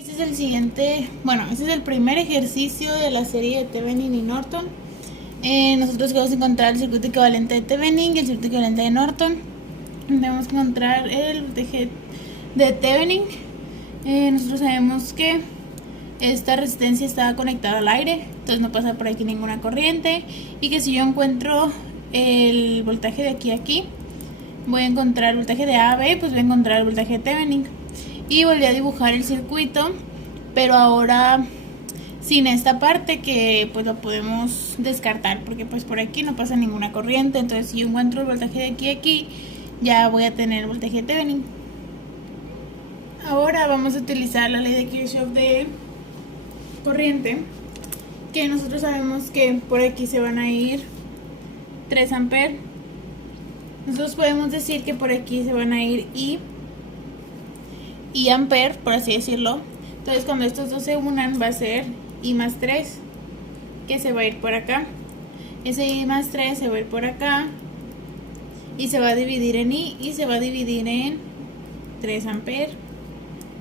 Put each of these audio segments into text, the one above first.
Este es el siguiente, bueno, este es el primer ejercicio de la serie de Thevenin y Norton. Nosotros vamos a encontrar el circuito equivalente de Thevenin y el circuito equivalente de Norton. Tenemos que encontrar el voltaje de Thevenin. Nosotros sabemos que esta resistencia está conectada al aire, entonces no pasa por aquí ninguna corriente, y que si yo encuentro el voltaje de aquí a aquí, voy a encontrar el voltaje de A a B, pues voy a encontrar el voltaje de Thevenin. Y volví a dibujar el circuito, pero ahora sin esta parte que pues lo podemos descartar, porque pues por aquí no pasa ninguna corriente. Entonces si yo encuentro el voltaje de aquí a aquí, ya voy a tener el voltaje de Thevenin. Ahora vamos a utilizar la ley de Kirchhoff de corriente, que nosotros sabemos que por aquí se van a ir 3 amperes. Nosotros podemos decir que por aquí se van a ir I amper, por así decirlo. Entonces cuando estos dos se unan va a ser I más 3, que se va a ir por acá. Ese I más 3 se va a ir por acá y se va a dividir en I y se va a dividir en 3 amperes,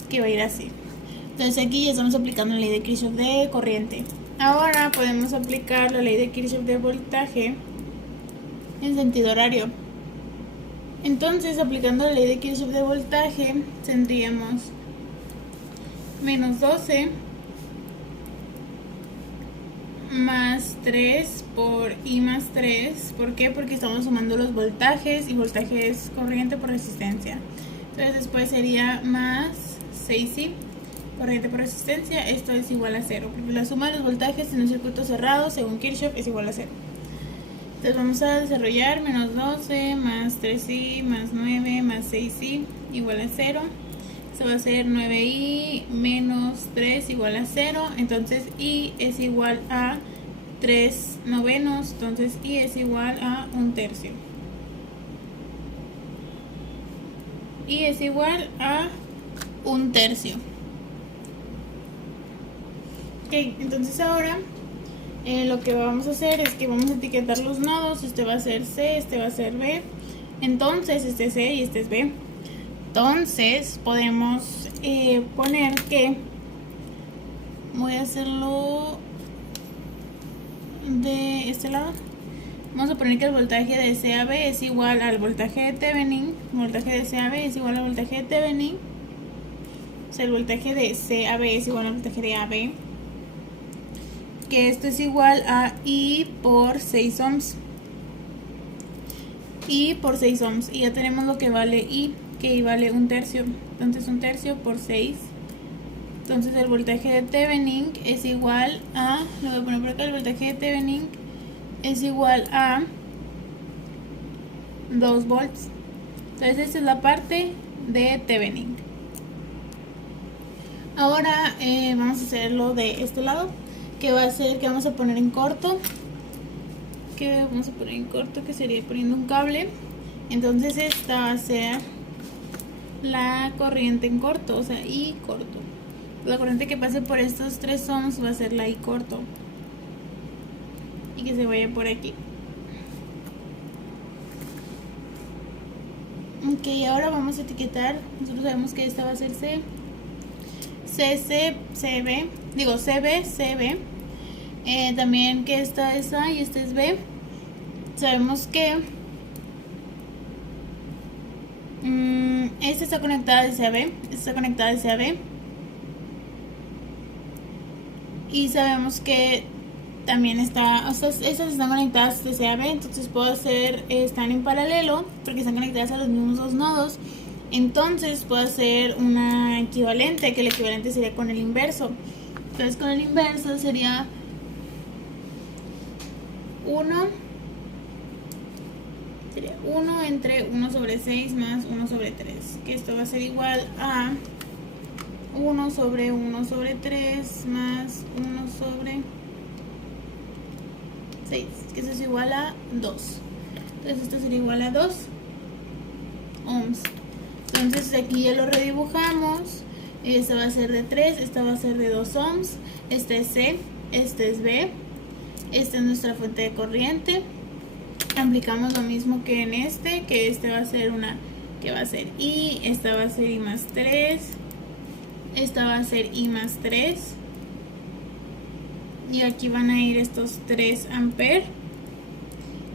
que va a ir así. Entonces aquí ya estamos aplicando la ley de Kirchhoff de corriente. Ahora podemos aplicar la ley de Kirchhoff de voltaje en sentido horario. Entonces, aplicando la ley de Kirchhoff de voltaje, tendríamos menos 12 más 3 por I más 3. ¿Por qué? Porque estamos sumando los voltajes, y voltaje es corriente por resistencia. Entonces después sería más 6I, corriente por resistencia. Esto es igual a 0, porque la suma de los voltajes en un circuito cerrado, según Kirchhoff, es igual a 0. Entonces vamos a desarrollar menos 12 más 3i más 9 más 6i igual a 0. Esto va a ser 9i menos 3 igual a 0. Entonces i es igual a 3 novenos. Entonces i es igual a 1/3. I es igual a 1/3. Ok, entonces ahora lo que vamos a hacer es que vamos a etiquetar los nodos. Este va a ser C, este va a ser B. Entonces este es C y este es B. Entonces podemos poner que, voy a hacerlo de este lado. Vamos a poner que el voltaje de C a B es igual al voltaje de Thevenin. El voltaje de C a B es igual al voltaje de Thevenin. O sea, el voltaje de C a B es igual al voltaje de AB. Que esto es igual a I por 6 ohms. I por 6 ohms. Y ya tenemos lo que vale I, que I vale 1/3. Entonces 1/3 por 6. Entonces el voltaje de Thevenin es igual a, lo voy a poner por acá, el voltaje de Thevenin es igual a 2 volts. Entonces esta es la parte de Thevenin. Ahora vamos a hacerlo de este lado, que va a ser que vamos a poner en corto. Que sería poniendo un cable. Entonces esta va a ser la corriente en corto, o sea, I corto. La corriente que pase por estos 3 ohms va a ser la I corto, y que se vaya por aquí. Ok, ahora vamos a etiquetar. Nosotros sabemos que esta va a ser C, CC, CB, digo CB, CB. También que esta es A y esta es B. Sabemos que esta está conectada de C a B, esta está conectada de C a B. Y sabemos que también estas están conectadas de C a B. Entonces puedo hacer, están en paralelo porque están conectadas a los mismos dos nodos. Entonces puedo hacer una equivalente, que el equivalente sería con el inverso. Entonces con el inverso sería 1 entre 1 sobre 6 más 1 sobre 3, que esto va a ser igual a 1 sobre 1 sobre 3 más 1 sobre 6, que eso es igual a 2. Entonces esto sería igual a 2 ohms. Entonces aquí ya lo redibujamos. Esta va a ser de 3, esta va a ser de 2 ohms. Este es C, este es B. Esta es nuestra fuente de corriente. Aplicamos lo mismo que en este, que este va a ser una, que va a ser I, esta va a ser I más 3, esta va a ser I más 3 y aquí van a ir estos 3 amperes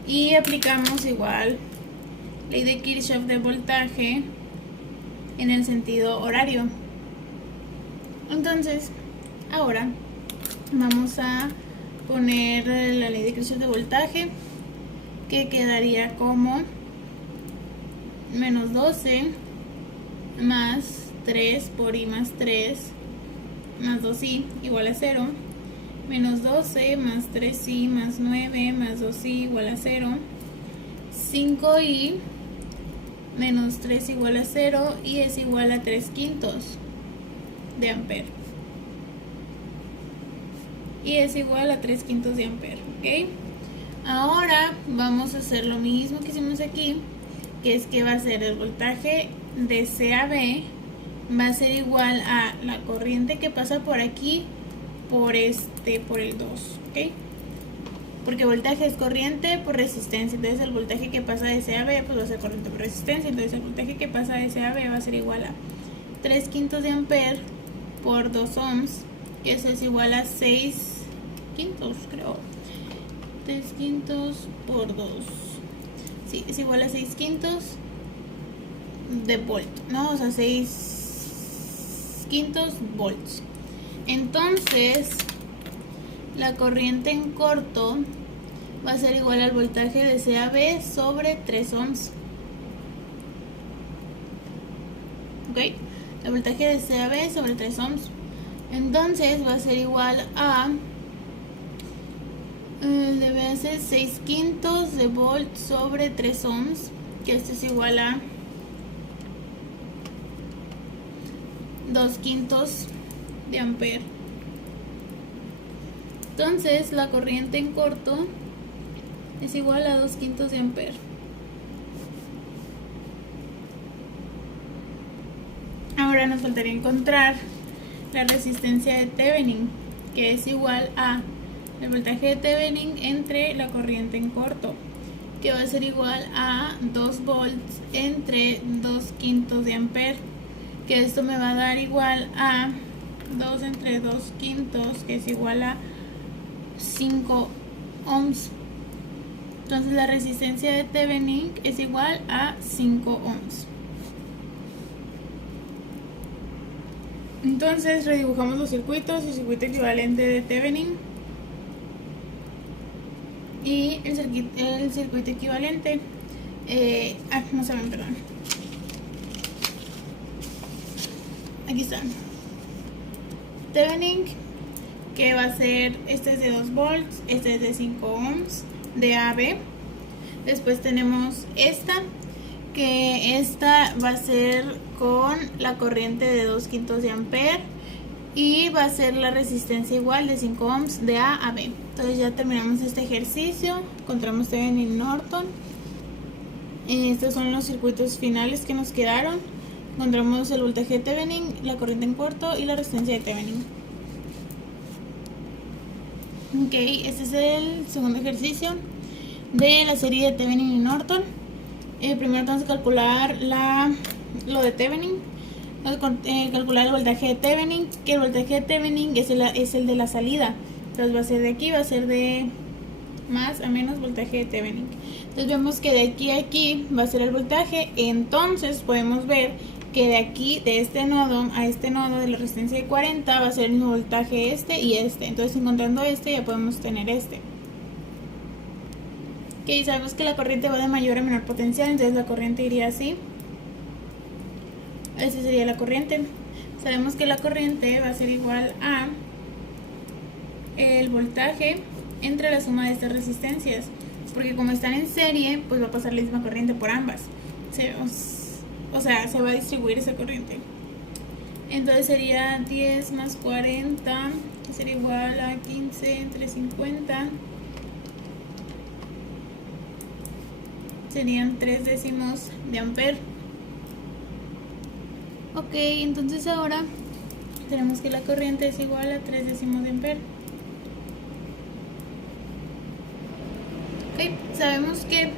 y aplicamos igual ley de Kirchhoff de voltaje en el sentido horario. Entonces ahora vamos a poner la ley de Kirchhoff de voltaje, que quedaría como menos 12 más 3 por I más 3 más 2i igual a 0, menos 12 más 3i más 9 más 2i igual a 0, 5i menos 3 igual a 0 y es igual a 3/5 de ampere. Y es igual a 3/5 de ampere, ¿ok? Ahora vamos a hacer lo mismo que hicimos aquí, que es que va a ser el voltaje de C a B, va a ser igual a la corriente que pasa por aquí, por el 2, ¿ok? Porque voltaje es corriente por resistencia, entonces el voltaje que pasa de C a B pues va a ser corriente por resistencia, entonces el voltaje que pasa de C a B va a ser igual a 3/5 de ampere por 2 ohms, que eso es igual a 6/5, creo. 3/5 por 2. Sí, es igual a 6/5 de volt, ¿no? O sea, 6/5 volts. Entonces, la corriente en corto va a ser igual al voltaje de C a B sobre 3 ohms. ¿Ok? El voltaje de C a B sobre 3 ohms. Entonces, va a ser igual a... debe ser 6/5 de volt sobre 3 ohms, que esto es igual a 2/5 de ampere. Entonces la corriente en corto es igual a 2/5 de ampere. Ahora nos faltaría encontrar la resistencia de Thevenin, que es igual a el voltaje de Thevenin entre la corriente en corto, que va a ser igual a 2 volts entre 2/5 de ampere, que esto me va a dar igual a 2 entre 2/5, que es igual a 5 ohms. Entonces la resistencia de Thevenin es igual a 5 ohms. Entonces redibujamos los circuitos, el circuito equivalente de Thevenin y el circuito equivalente. No saben, perdón. Aquí están. Thevenin, que va a ser, este es de 2 volts, este es de 5 ohms, de AB. Después tenemos esta, que esta va a ser con la corriente de 2/5 de ampere y va a ser la resistencia igual de 5 ohms de A a B. Entonces ya terminamos este ejercicio, encontramos Thevenin y Norton. Estos son los circuitos finales que nos quedaron. Encontramos el voltaje de Thevenin, la corriente en corto y la resistencia de Thevenin. Ok, este es el segundo ejercicio de la serie de Thevenin y Norton. Primero vamos a calcular lo de Thevenin. Vamos a calcular el voltaje de Thevenin, que el voltaje de Thevenin es el de la salida. Entonces va a ser de aquí, va a ser de más a menos voltaje de Thevenin. Entonces vemos que de aquí a aquí va a ser el voltaje. Entonces podemos ver que de aquí, de este nodo a este nodo de la resistencia de 40 va a ser el mismo voltaje este y este. Entonces encontrando este ya podemos tener este. Ok, sabemos que la corriente va de mayor a menor potencial, entonces la corriente iría así. Esta sería la corriente. Sabemos que la corriente va a ser igual a el voltaje entre la suma de estas resistencias, porque como están en serie, pues va a pasar la misma corriente por ambas. O sea, se va a distribuir esa corriente. Entonces sería 10 más 40, que sería igual a 15 entre 50. Serían 3 décimos de ampere. Ok, entonces ahora tenemos que la corriente es igual a 3 décimos de ampere. Ok, sabemos que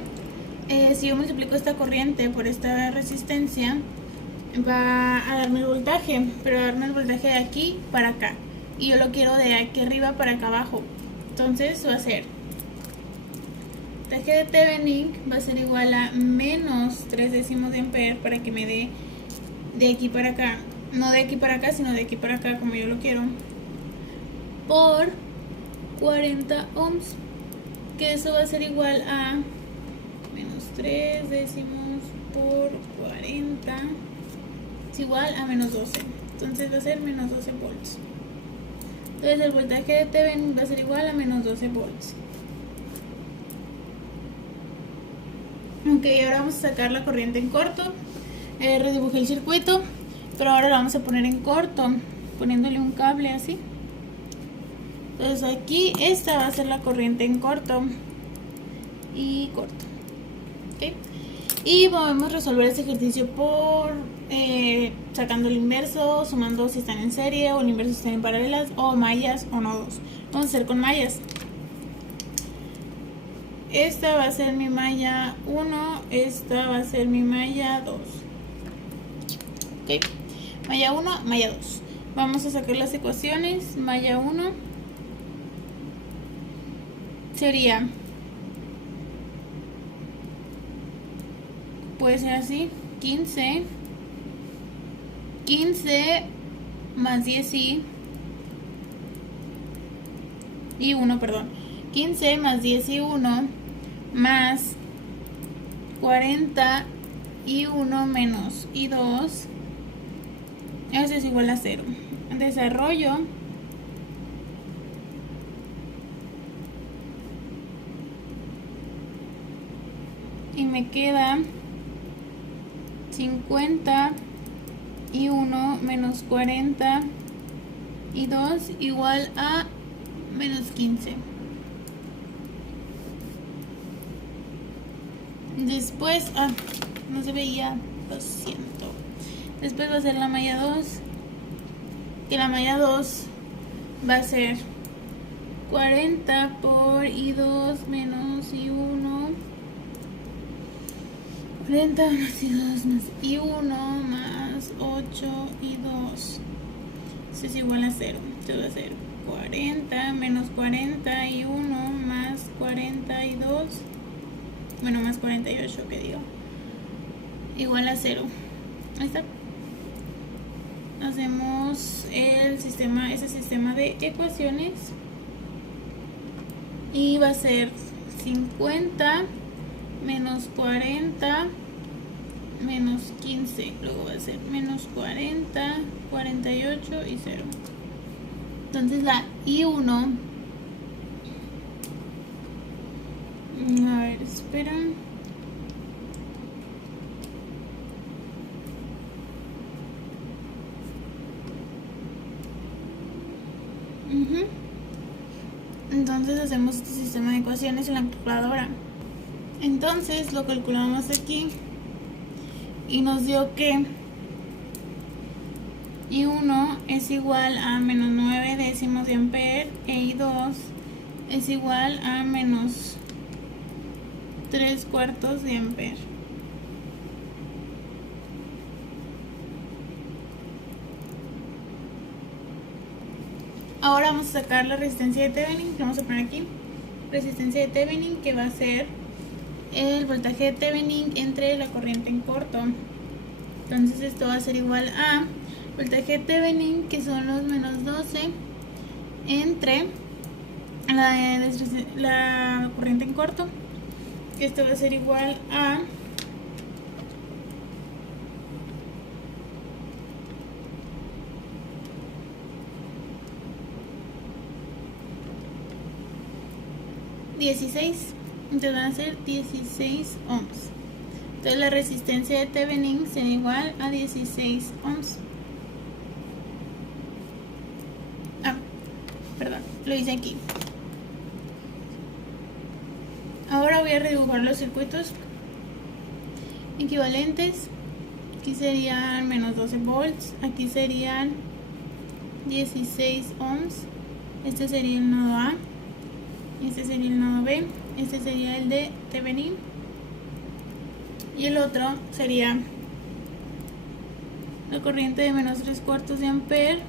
si yo multiplico esta corriente por esta resistencia, va a darme el voltaje, pero darme el voltaje de aquí para acá, y yo lo quiero de aquí arriba para acá abajo. Entonces va a ser voltaje de Thevenin va a ser igual a menos 3 décimos de ampere para que me dé de aquí para acá, no de aquí para acá, sino de aquí para acá como yo lo quiero, por 40 ohms, que eso va a ser igual a menos 3 décimos por 40 es igual a menos 12. Entonces va a ser menos 12 volts. Entonces el voltaje de Thevenin va a ser igual a menos 12 volts. Ok, ahora vamos a sacar la corriente en corto. Redibujé el circuito, pero ahora la vamos a poner en corto, poniéndole un cable así. Entonces aquí esta va a ser la corriente en corto y corto. ¿Okay? Y podemos resolver este ejercicio por sacando el inverso, sumando si están en serie o el inverso si están en paralelas, o mallas o nodos. Vamos a hacer con mallas. Esta va a ser mi malla 1, esta va a ser mi malla 2. ¿Okay? Malla 1, malla 2. Vamos a sacar las ecuaciones. Malla 1 sería, puede ser así, 15 más 10 y 1, perdón, 15 más 10 y 1 más 40 y 1 menos y 2, eso es igual a 0. Desarrollo y me queda 50 y 1 menos 40 y 2 igual a menos 15. Después, no se veía, lo siento. Después va a ser la malla 2, que la malla 2 va a ser 40 por i2 menos i1, 40 más i2 más i1 más 8 i2, eso es igual a 0. Esto va a ser 40 menos 40 y 1 más 42, bueno, más 48 que digo, igual a 0. Ahí está. Hacemos ese sistema de ecuaciones y va a ser 50 menos 40 menos 15, luego va a ser menos 40, 48 y 0. Entonces la I1, a ver, espera. Entonces hacemos este sistema de ecuaciones en la calculadora. Entonces lo calculamos aquí y nos dio que I1 es igual a menos 9 décimos de ampere e I2 es igual a menos 3/4 de ampere. Ahora vamos a sacar la resistencia de Thevenin, que vamos a poner aquí. Resistencia de Thevenin, que va a ser el voltaje de Thevenin entre la corriente en corto. Entonces esto va a ser igual a voltaje de Thevenin, que son los menos 12, entre la corriente en corto. Esto va a ser igual a 16, entonces van a ser 16 ohms. Entonces la resistencia de Thevenin será igual a 16 ohms. Perdón, lo hice aquí. Ahora voy a redibujar los circuitos equivalentes. Aquí serían menos 12 volts, aquí serían 16 ohms. Este sería el nodo A, este sería el nodo B, este sería el de Thevenin y el otro sería la corriente de menos 3/4 de ampere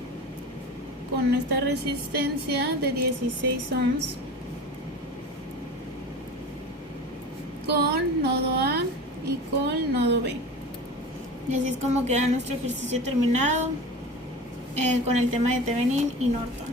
con esta resistencia de 16 ohms con nodo A y con nodo B. Y así es como queda nuestro ejercicio terminado con el tema de Thevenin y Norton.